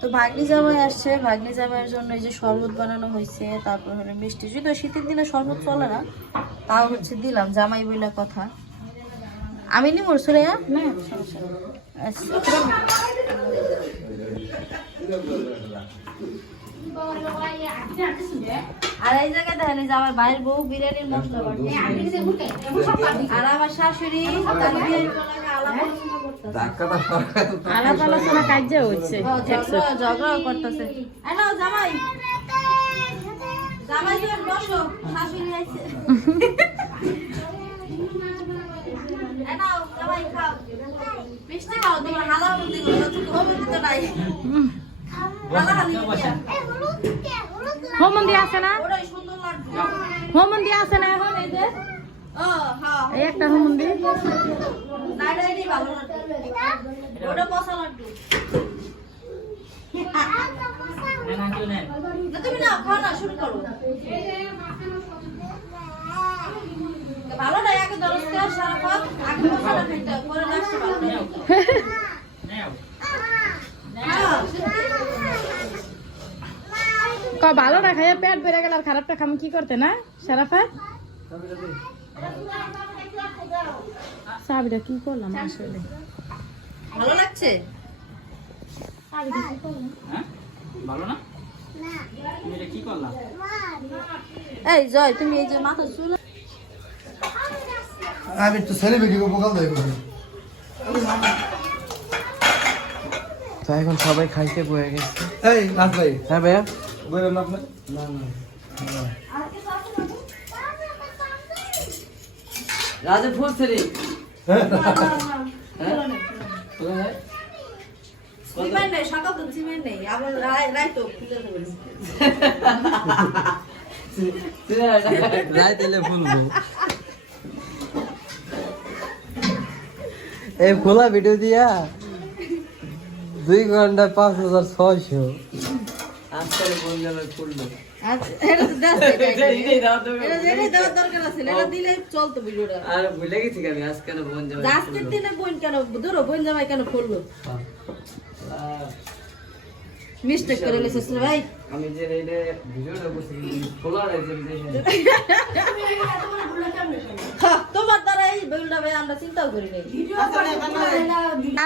তো ভাগ্নি জামাই আসছে ভাগ্নি জামাইয়ের জন্য এই যে শরবত বানানো হয়েছে তারপর হলো মিষ্টি। যদিও শীতের দিনে শরবত চলে না তাও হচ্ছে দিলাম জামাই বইলা কথা। আমি নি মোর। আচ্ছা। আর এই জায়গায় দেখেন এই যে আমার ভাইয়ের বউ বিরিয়ানির মশলা আর আমার শাশুড়ি আলাপ আলোচনা। আলাপ হচ্ছে ঝগড়া করতেছে নাও জামাই জামাই বসো শাশুড়ি খাও মিষ্টি খাও তোমার হালা হলদি তো নাই দিয়া। হোমন্দি আছে না ওটাই সুন্দর হোমন্দি আছে না এখন এই যে ও হ্যাঁ এই একটা ভালো না ভালো না? খাইয়া পেট বেড়ে গেল আর খারাপটা খাম কি করতে, না? সারাফা চাবিটা কি করলাম আসলে? ভালো লাগছে? ভালো না? কি করলা এই জয় তুমি এই যে মাথা চুল আমি একটু সেলিব্রিটিকে বোকাল দেয় তো এখন সবাই খাইতে বয়ে গেছে। এই নাথ ভাই হ্যাঁ ভাইয়া? বলবেন আপনি না না রাজে ফুলছেরি সিমেন্ট নেই সকাল তো সিমেন্ট নেই আবার রায় রায় তো খুলে দেবেন রায় দিলে ফুলবো এই খোলা ভিডিও দিয়া দুই ঘণ্টা পাঁচ হাজার ছয়শো। আজকে কোন জায়গায় ফুললো আচ্ছা এটা তো দাস এটা এটা দেওয়ার দরকার আছে এটা দিলে চলতো ভিডিওটা। আর ভুলে গেছি কি আমি আজকে বোন যাবে আজকের দিনে বোন কেন ধরো বোন জামাই কেন করল মিস্টেক করে গেছে ভাই। আমি যে রেডে ভিডিওটা করছি খোলা রাখছি হ্যাঁ, তোমার দ্বারা এই বেলটা ভাই আমরা চিন্তাও করি নাই।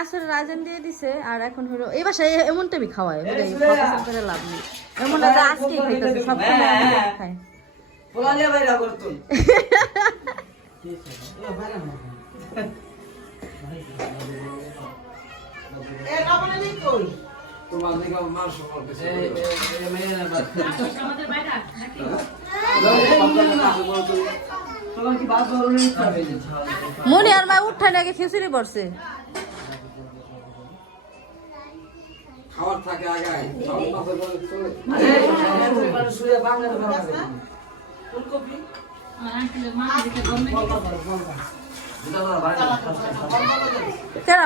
আসলে রাজন দিয়ে দিছে আর এখন হলো এই বাসায় এমন টাইমই খাওয়ায় হলো এই ফোকাস করে লাভ নেই। এমন না আজকে খাইতেছে সব সময় খায় বাইরে করতুন। হয়েছে মনি আর মা উঠানে আগে খিচুড়ি পড়ছে খাবার থাকে আগে। ফুলকপি?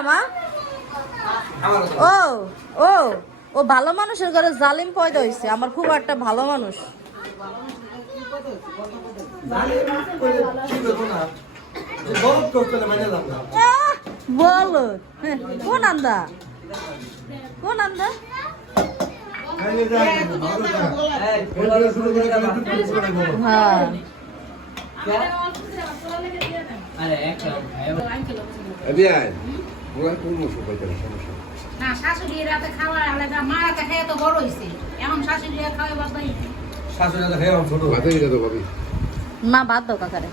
মা ও ও ও ভালো মানুষের ঘরে জালিম পয়দা হয়েছে আমার খুব একটা ভালো মানুষ। মানে বলো। হ্যাঁ, কোন আন্দা? কোন আন্দা হ্যাঁ এবিআই ওরা কোন মুসুর সমস্যা না শাশুড়ি রাতে খাওয়া আলাদা মা রাতে খেয়ে তো বড় হয়েছে এখন শাশুড়ি খাওয়া বাদ নাই শাশুড়ি খেয়ে ছোট মাথায় নিয়ে তো ভাবি মা বাদ দাও কাকারে।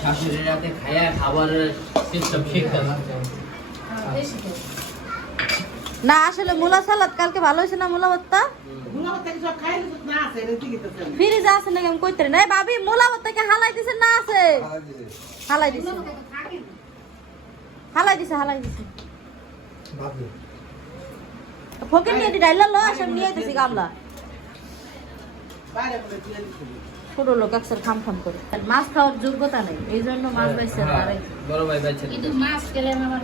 শাশুড়ির রাতে খায়া খাবারের সিস্টেম শিখতে না আসলে মূলা সালাদ কালকে ভালো হয়েছে না মূলা ভর্তা? ফ্রিজে আছে নাকি আমি কইতে না? ভাবি মূলা ভর্তাকে হালাই দিছে না আছে? হালাই দিছে। হালাই দিছে। হালাই দিছে ফকির নিয়ে ডাইলা লো আসলে নিয়ে আইতেছি গামলা। ছোট লোক একসার খাম খাম করে। মাছ খাওয়ার যোগ্যতা নেই এই জন্য মাছ বাইছে বড় ভাই বাচ্চা কিন্তু মাছ খেলে আমার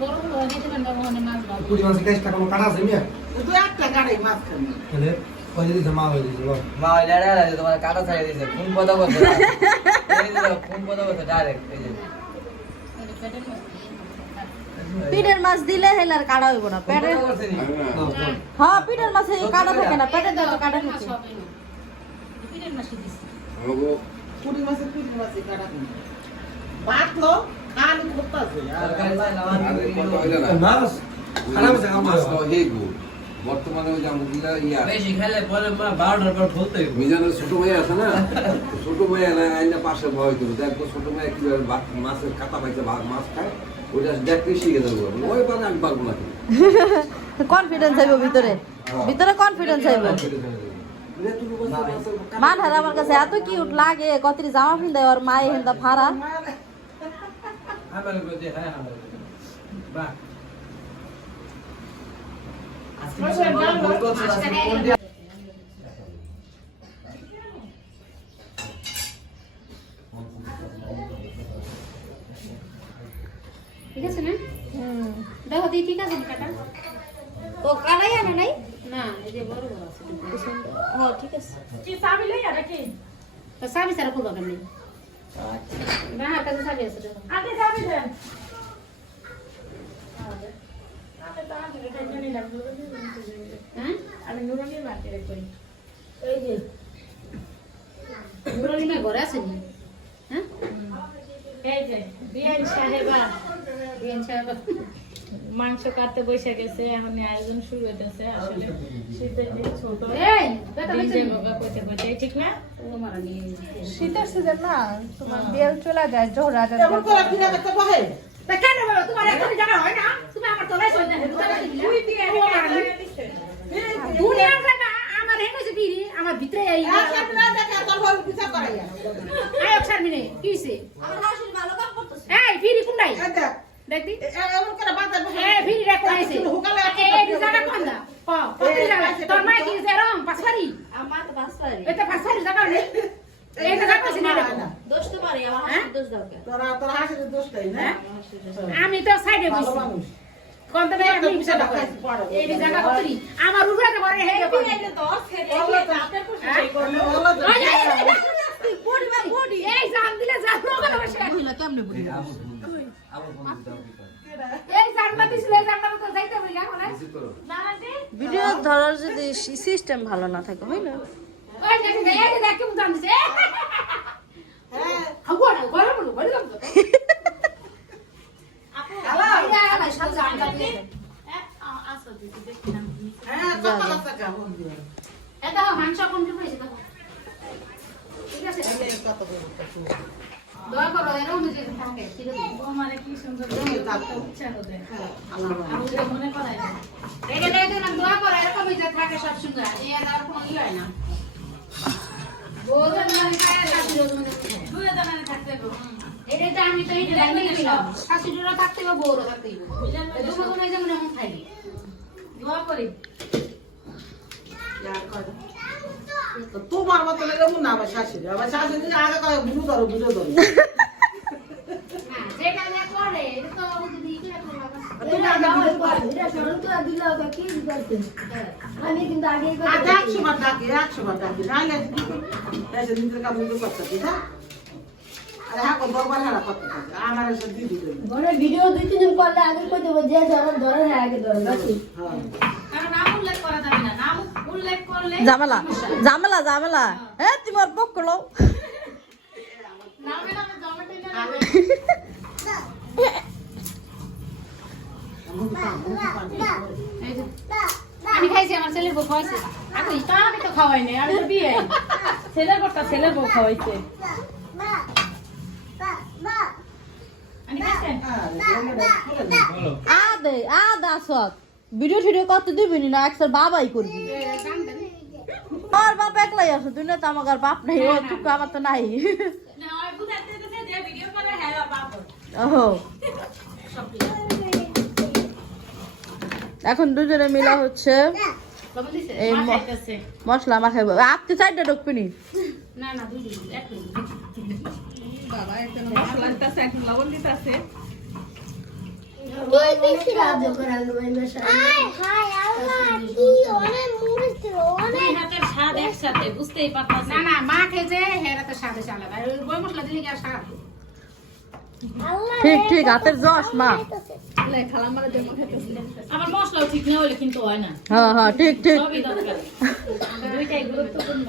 বড় বড় দিতে পারেন ওখানে মাছ দাও কুড়ি মাসে কেসটা কোনো কাটা আছে মিয়া? তাহলে কই দিছে? মা হয়ে দিছে মা ওই লাড়া লাড়া তোমার কাটা ছাড়িয়ে দিয়েছে কোন কথা বলছো কোন কথা বলছো ডাইরেক্ট এই যে। পিঠের মাছ দিলে হেলে আর কাটা হইব না পেটের হ্যাঁ পিঠের মাছে কাটা থাকে না পেটের যত কাটা থাকে পিঠের মাসি দিছি আমাকে পুরি মাছের পুরি মাছের কাটা করতেছে আরে কত হইল না মাছ খারাপ আছে কাম মাছ করে তো হেগু বর্তমানে ওই যে ইয়া বেশি খেলে পরে মা বারোটার পর খুলতে মিজানের ছোট মেয়ে আছে না ছোট মেয়ে না আইনা পাশে ভয় করবে দেখব ছোট মেয়ে কীভাবে মাছের কাটা পাইছে ভাত মাছ খায় ওইটা দেখতে শিখে যাব ওই পারে আমি পারব না কনফিডেন্স আইব ভিতরে ভিতরে কনফিডেন্স আইব মান হারা আমার কাছে এত কিউট লাগে কতরি জামা পিন্দে ওর মায়ে হিন্দা ফারা আমার কইতে হ্যাঁ আমার কইতে। বাহ। ঠিক আছে না? দেখো তুই ঠিক আছে কাটা ও কালাই আনে নাই? না এই যে বড় বড় আছে। হ্যাঁ ঠিক আছে। কি চাবি লই আর কি তো চাবি দেন আগে তো ঘরে আছে নি হ্যাঁ এই যে বিয়ান সাহেবা বিয়ান সাহেব মাংস কাটতে বসে গেছে এখন আয়োজন শুরু হইতেছে আসলে। শীতের দিন ছোট এই কইতে কইতে ঠিক না? শীতের সিজন না তোমার বেল চলে যায় জোহরা এমন করে কিনা করতে বহে তা কেন বাবা তোমার এখন জায়গা হয় না? তুমি আমার তলায় চলে না তুই দিয়ে। দুনিয়ার জায়গা আমার হেন হইছে বিড়ি আমার ভিতরে এই আর না দেখে তোর বউ বিচার করাইয়া। আয় ছাড়বি নে কি হইছে? আমার ভালো কাম করতেছে। এই বিড়ি দেখ দেখ এমন করে এই হুকালে আছে এই জায়গা কোন দা কত জায়গা তোর মা কি জেরম আমার তো বাস এটা জায়গা নেই এই জায়গা কোন সিনে দোষ তো পারি আমার হাসির দোষ দাও তোরা তোর হাসির দোষ না আমি তো সাইডে মানুষ কোন তো আমি বিচার এই জায়গা কতরি আমার উপরে তো বড় হে বলো তো, বলো তো। এই জান দিলে জান বসে কেমনে বডি ভিডিও ধরার যদি সিস্টেম ভালো না থাকে হয় না? হ্যাঁ। হ্যাঁ মাংস কোন কি পয়সা দেখো ঠিক আছে এই কত কথা দয়া করো এরকম নিজে থাকে। ঠিক আছে মানে কি সুন্দর ইচ্ছা হতে আল্লাহ মনে করাই না এটা দেখে না দোয়া করো এরকম নিজে থাকে সব সুন্দর এই আর কোনো ই হয় না। বোঝেন মানে কায়া মানে দুই জনের থাকতে গো এটা তো আমি তো এটা জানি না শাশুড়িরও থাকতে হবে বউরও থাকতে হবে। দুটো কোনো যেমন এমন খাই দোয়া করি। তো তোমার মতো এমন না আমার শাশুড়ি আমার শাশুড়ি আগে কয় বুড়ো ধরো। বুড়ো ধরো করে করে আগে ধরো। একশো বার ডাকি একশো বার ডাকি নাহলে থেকে না হ্যাঁ? দেবে ভিডিও দুই তিনজন করলে আগে কই দেবো যে ধরেন ধরেন আগে ধরেন নাকি হ্যাঁ কারণ নাম উল্লেখ করা যাবে না নাম উল্লেখ করলে ঝামেলা ঝামেলা ঝামেলা হ্যাঁ তোমার পক্ষ লও নামে নামে জমেটে না আমি খাইছি আমার ছেলের বউ খাইছে আমি তো খাওয়াই নাই আমি বিয়ে ছেলের বউটা ছেলের বউ খাওয়াইছে। আদে আদা সব ভিডিও টিডিও কত দিবি না একসার বাবাই করবি। আর বাপ একলাই আছে তুই না তো আমার আর বাপ নাই ও টুকু আমার তো নাই। দিতে হ্যাঁ বাপ ওহো এখন দুজনে মিলা হচ্ছে বাবা এই মশলা মাখাইব আপনি সাইডে ঢুকবি নি না দিন দুই হাতের স্বাদ একসাথে বুঝতেই পারতাছি না না মা খেয়েছে হেরা তো স্বাদে চালা ওই মশলা দিলে কি আর স্বাদ ঠিক ঠিক হাতের জশ মা। আমার মশলাও ঠিক না হলে কিন্তু হয় না। হ্যাঁ হ্যাঁ ঠিক ঠিক। সবই দরকার। দুইটাই গুরুত্বপূর্ণ।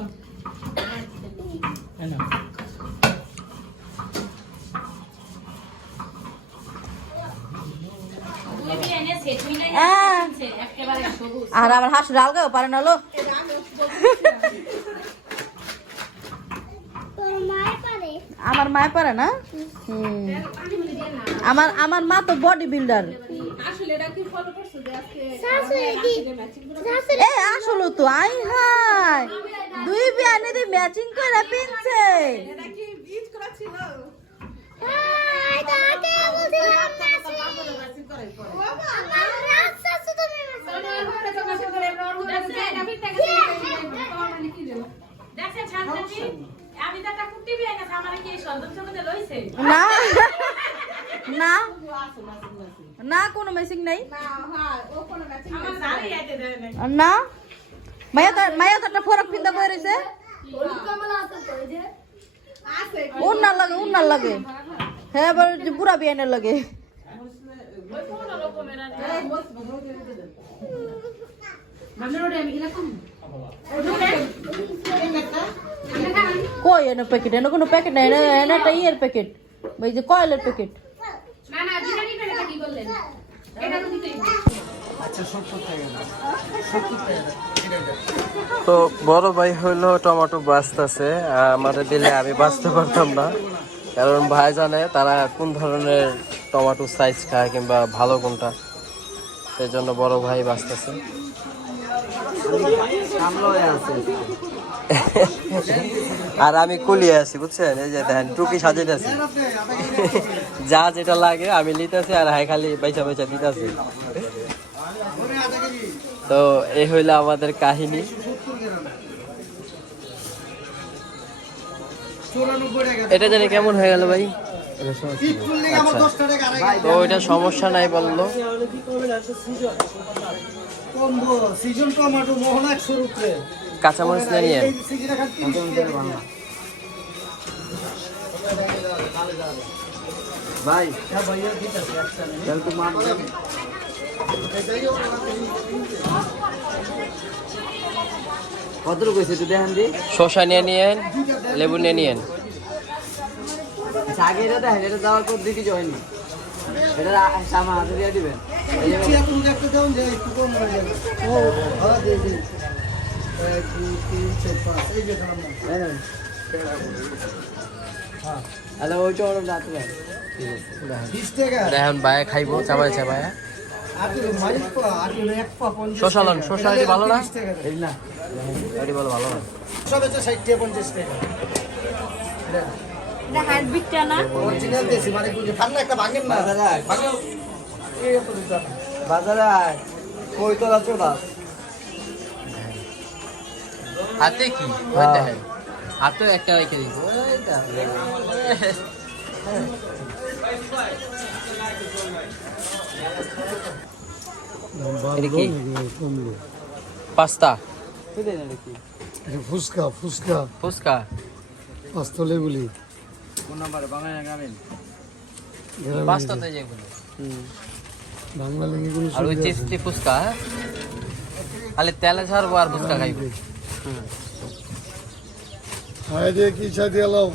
আর আমার হাসুর আলগাও পারে না লো আমার মায় পারে না। আমার আমার মা তো বডি বিল্ডার এ আসলো তো আই হাই দুই বিয়ানে দি ম্যাচিং করে পিনছে হাই তাকে বলছিলাম না না। না। না, কোনো ম্যাচিং নাই। না। মায়া তো মায়া তো একটা ফরক পিন্দা বই রইছে উন্নার লাগে উন্নার লাগে। হ্যাঁ এবার বুড়া বিয়ানের লাগে ওই কোন রকমের আর কই এনে প্যাকেট এনে কোনো প্যাকেট নাই এনে একটা ইয়ের প্যাকেট ওই যে কয়েলের প্যাকেট তো বড় ভাই হইল টমেটো বাঁচতেছে আমাদের দিলে আমি বাঁচতে পারতাম না। কারণ ভাই জানে তারা কোন ধরনের টমেটো সাইজ খায় কিংবা ভালো কোনটা? সেই জন্য বড় ভাই বাঁচতেছে। আর আমি কুলিয়ে আছি, বুঝছেন? এই যে দেখেন টুকি সাজাইতেছি যা যেটা লাগে আমি নিতেছি আর হাই খালি পয়সা পয়সা দিতেছি। তো এই হইল আমাদের কাহিনী। এটা জানি কেমন হয়ে গেল ভাই? তো ওইটা সমস্যা নাই বলল। কাঁচামরিচ না নিয়ে। ভাই হ্যাঁ ভাইয়া কতটুকু হয়েছে একটু দেখান দি। শসা নিয়ে নিয়েন লেবু নিয়ে নিয়েন। আগে এটা দেখেন এটা দেওয়ার পর এটা হাতে দিয়ে দিবেন। ওই চড় এখন বায়ে খাইবো চাবাই চাবায়। আটুর মাইক পা আটুর এক পা পঞ্চাশ শসা লন শসা এটি ভালো না? তিরিশ না। এটি ভালো ভালো না? সব হচ্ছে ষাট টাকা পঞ্চাশ টাকা। হাইব্রিডটা না? অরিজিনাল দেশি মানে একটা ভাঙেন না? না। হাতে কি? হাতে একটা রেখে দিচ্ছে পাস্তা বুঝলেন এটা কি ফুচকা ফুচকা ফুচকা পাঁচতলে বলি কোন নাম্বারে বাংলা গ্রামীণ পাস্তা তো যেগুলো বাংলা লেঙ্গুলো আর ওই চিপসটি ফুচকা হ্যাঁ? খালি তেলে ছাড়বো আর ফুচকা খাইবো আয় দিয়ে কি চা দিয়ে লাও